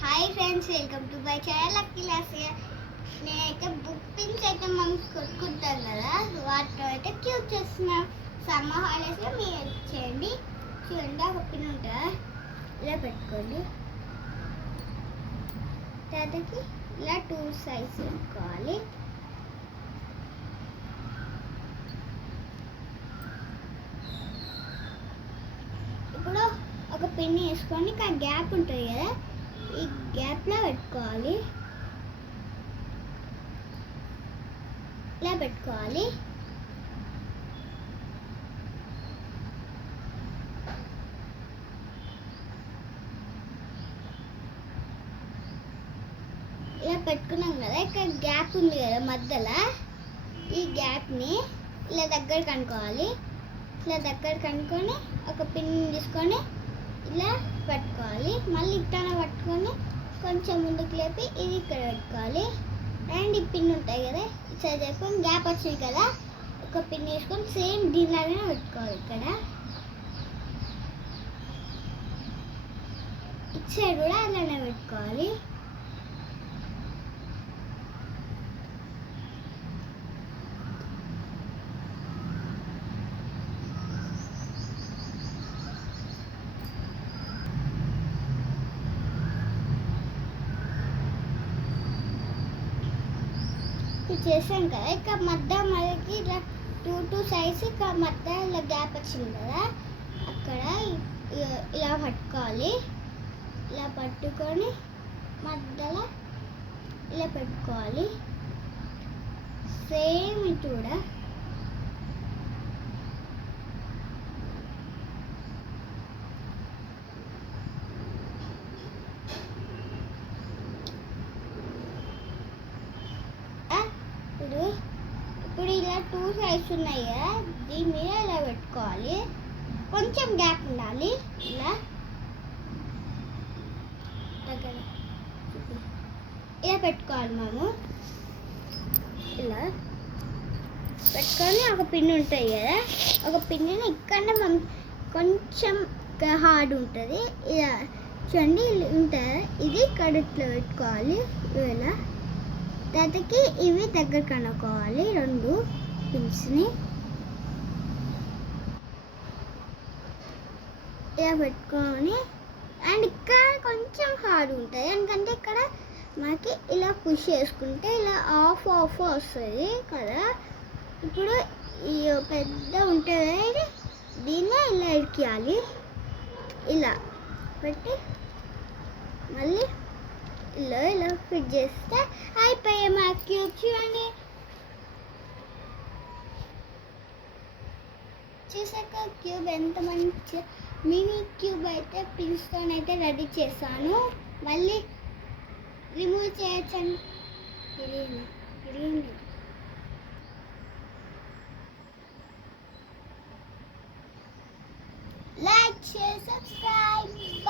Hi friends, welcome to my channel lucky లాసియా. నేనైతే book pins అయితే మనం కొట్టుకుంటాం కదా, వాటితో అయితే క్యూబ్ చేస్తున్నాం. సమ్మర్ హాలిడేస్లో మీరు చేయండి. చూడండి, ఒక పిన్ ఉంటుందా, ఇలా పెట్టుకోండి. తర్వాతకి ఇలా 2 సైజ్ పెట్టుకోవాలి. ఇప్పుడు ఒక పిన్ వేసుకొని ఇక్కడ గ్యాప్ ఉంటుంది కదా, ఈ గ్యాప్లో పెట్టుకోవాలి. ఇలా పెట్టుకోవాలి. ఇలా పెట్టుకున్నాం కదా, ఇక్కడ గ్యాప్ ఉంది కదా మధ్యలో, ఈ గ్యాప్ని ఇలా దగ్గరికి అనుకోవాలి. ఇలా దగ్గరికి అనుకొని ఒక పిన్ తీసుకొని ఇలా పెట్టుకోవాలి. మళ్ళీ ఇట్లా పట్టుకొని కొంచెం ముందుకు లేపి ఇది ఇక్కడ పెట్టుకోవాలి. అండ్ ఈ పిన్ ఉంటాయి కదా, ఇటు చెప్పుకొని గ్యాప్ వచ్చింది కదా, ఒక పిన్ వేసుకొని సేమ్ దీనిలాగానే పెట్టుకోవాలి. ఇక్కడ ఇటు సైడ్ కూడా అలానే పెట్టుకోవాలి. చేసాం కదా, ఇక మధ్య మనకి ఇలా 2 సైజ్ ఇక్కడ మధ్య ఇలా గ్యాప్ వచ్చింది కదా, అక్కడ ఇలా పట్టుకోవాలి. ఇలా పట్టుకొని మధ్యలో ఇలా పెట్టుకోవాలి. సేమ్ ఇటు కూడా ఇప్పుడు ఇలా 2 సైడ్స్ ఉన్నాయి కదా, దీని మీద ఇలా పెట్టుకోవాలి. కొంచెం గ్యాప్ ఉండాలి. ఇలా ఇలా పెట్టుకోవాలి. మనము ఇలా పెట్టుకొని ఒక పిన్ ఉంటుంది కదా, ఒక పిన్ని ఇక్కడనే మనం కొంచెం హార్డ్ ఉంటుంది. ఇలా చూడండి, ఉంటుంది ఇది ఇక్కడ ఇట్లా పెట్టుకోవాలి. ఇలా దానికి ఇవి దగ్గర కనుక్కోవాలి, 2 పిన్స్ని ఇలా పెట్టుకొని. అండ్ ఇక్కడ కొంచెం హార్డ్ ఉంటుంది, ఎందుకంటే ఇక్కడ మనకి ఇలా పుష్ చేసుకుంటే ఇలా ఆఫ్ వస్తుంది కదా. ఇప్పుడు ఈ పెద్ద ఉంటుంది, దీన్ని ఇలా ఇరికియాలి. ఇలా పెట్టి మళ్ళీ ఇలా ఫిట్ చేస్తే అయిపోయాయి మా క్యూబ్. చూడండి, చూసాక క్యూబ్ ఎంత మంచి మినీ క్యూబ్ అయితే పిన్స్తోనైతే రెడీ చేశాను. మళ్ళీ రిమూవ్ చేయొచ్చండి. Like, share, subscribe.